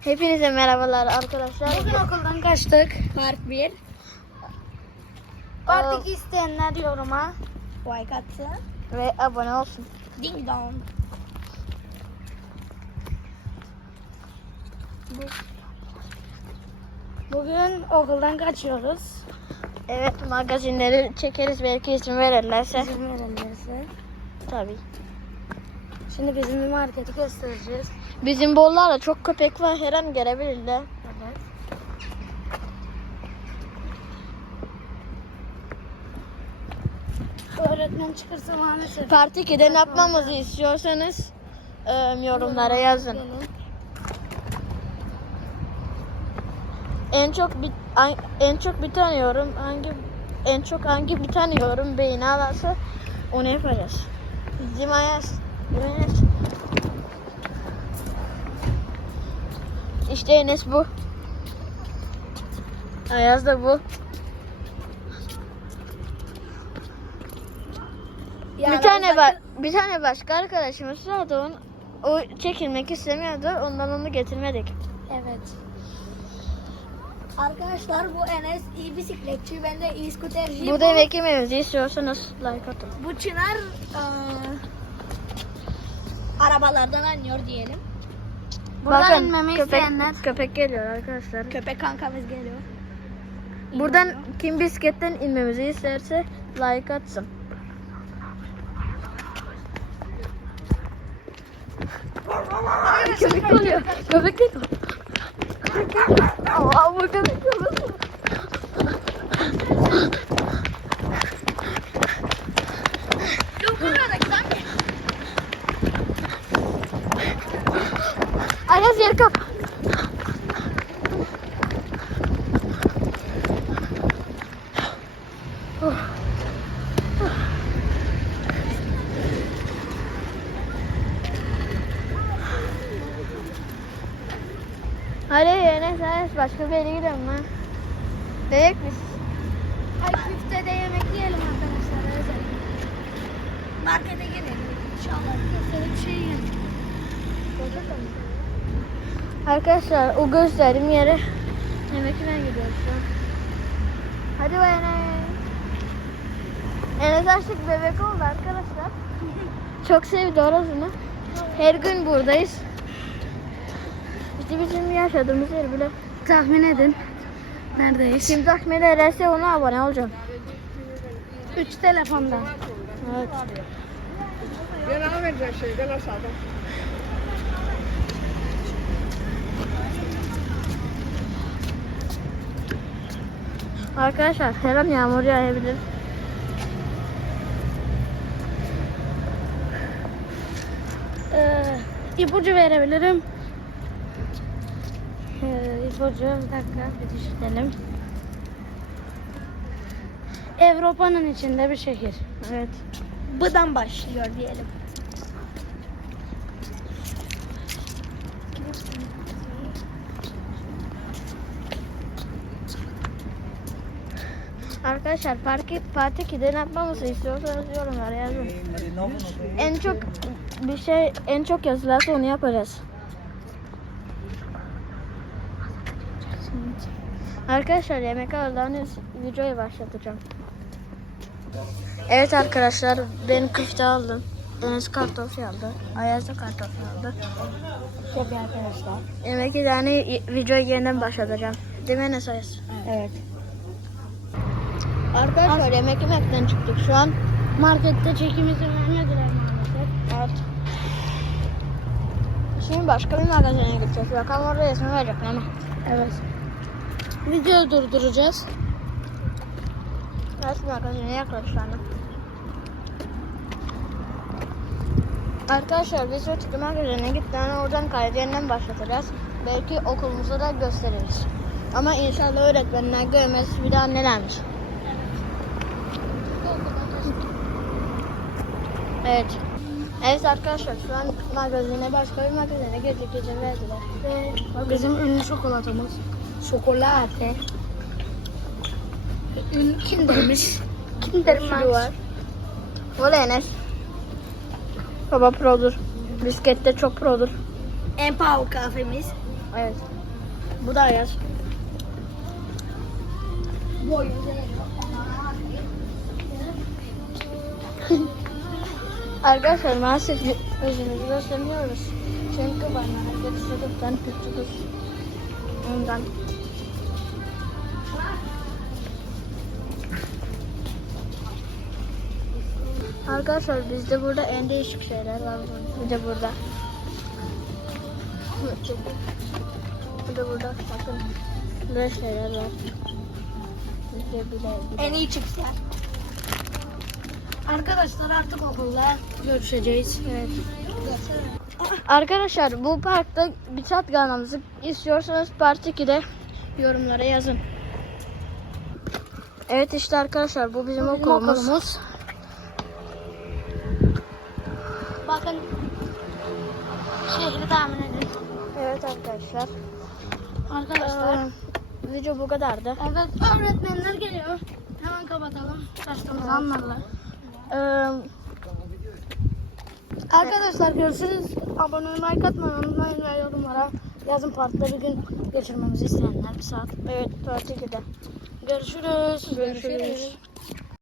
Hepinize merhabalar arkadaşlar. Bugün okuldan kaçtık. Part 1. Aa. Part 2 isteyenler yoruma like atsın. Ve abone olsun. Ding dong. Bugün okuldan kaçıyoruz. Evet magazinleri çekeriz belki izin verirlerse. İzin verirlerse. Tabii. Şimdi bizim bir marketi göstereceğiz. Bizim bollarla çok köpek var her an gelebilirler. Evet. Öğretmen çıkarsa maalesef. Part 2'de ne yapmamızı istiyorsanız e, yorumlara yazın. En çok bir en çok bir tane yorum hangi en çok hangi bir tane yorum beğeni alırsa onu yapacağız. Bizim Ayaz. İşte Enes bu. Ayaz da bu. bir tane ba- bir tane başka arkadaşımız vardı onu o çekilmek istemiyordu ondan onu getirmedik. Evet. Arkadaşlar bu Enes iyi bisikletçi, ben de iyi skuterci. Bu demek ki mevzu istiyorsanız like atın. Bu Çınar eee, arabalardan anlıyor diyelim. Buradan inmemi köpek, isteyenler. köpek geliyor arkadaşlar. Köpek kankamız geliyor. Buradan kim bisikletten inmemizi isterse like atsın. köpek geliyor. Köpek geliyor. Aa, bu yer kap. Hadi Enes Enes başka bir yere gidelim lan. Bebek biz. Ay küftede yemek yiyelim arkadaşlar. özel. Markete gidelim. İnşallah küftede bir şey yiyelim. Arkadaşlar o gösterdiğim yere yemek yemeye gidiyoruz şu an. Hadi be Enes. Enes artık bebek oldu arkadaşlar. Çok sevdi orasını. Her gün buradayız. İşte bizim yaşadığımız yer bile. Tahmin edin. Neredeyiz? Kim tahmin ederse ona abone olacağım. Üç telefondan. Evet. Gel Ahmet şey, gel aşağıda. Arkadaşlar her an yağmur yağabilir. Ee, ipucu verebilirim. Ee, ipucu bir dakika bir düşünelim. Avrupa'nın içinde bir şehir. Evet. B'dan başlıyor diyelim. Arkadaşlar parti, parti 2'de ne yapmamızı istiyorsanız yorumlara yazın. En çok bir şey en çok yazılarsa onu yapacağız. Arkadaşlar yemek aldan videoyu başlatacağım. Evet arkadaşlar ben köfte aldım. Deniz kartofu aldı. Ayaz da kartofu aldı. Tabii arkadaşlar. Yemek yani videoyu yeniden başlatacağım. Değil mi Enes Ayaz? Evet. Arkadaşlar yemek yemekten çıktık şu an. Markette çekim izin vermediler maalesef. Evet. Şimdi başka bir magazine gideceğiz. Bakalım orada resmi verecekler mi? Evet. Videoyu durduracağız. Resmi magazine yaklaşlarına. Arkadaşlar biz öteki magazine gittiğinde oradan kaydı yeniden başlatacağız. Belki okulumuza da gösteririz. Ama inşallah öğretmenler görmez bir daha nelermiş. Evet. Evet arkadaşlar şu an magazine başka bir magazine girdik izin verdiler. Ve bizim ünlü şokolatamız. Şokolate. Ünlü Kinder'miş. Kinder Şu var. Da Enes. Baba produr. Biskette çok produr. En pahalı kahvemiz. Evet. Bu da Ayaz. Boyu Arkadaşlar maalesef özümüzü göstermiyoruz. Çünkü bana herkes çocuktan küçüküz. Ondan. Arkadaşlar bizde burada en değişik şeyler var. Bir de burada. Burada bakın. Böyle şeyler var. Bizde bile. En iyi çiftler. Arkadaşlar artık okulda görüşeceğiz. Evet. Arkadaşlar bu parkta bir çat kalmamızı istiyorsanız part 2'de yorumlara yazın. Evet işte arkadaşlar bu bizim, Bizim okulumuz. okulumuz. Bakın şehri tahmin edin. Evet arkadaşlar. Arkadaşlar. Ee, video bu kadardı. Evet öğretmenler geliyor. Hemen kapatalım. Kaçtığımızı anlarlar. Ee, Arkadaşlar görüşürüz. Abone olmayı, like atmayı unutmayın ve yorumlara yazın parkta bir gün geçirmemizi isteyenler bir saat. evet part 2'de. Görüşürüz. Görüşürüz.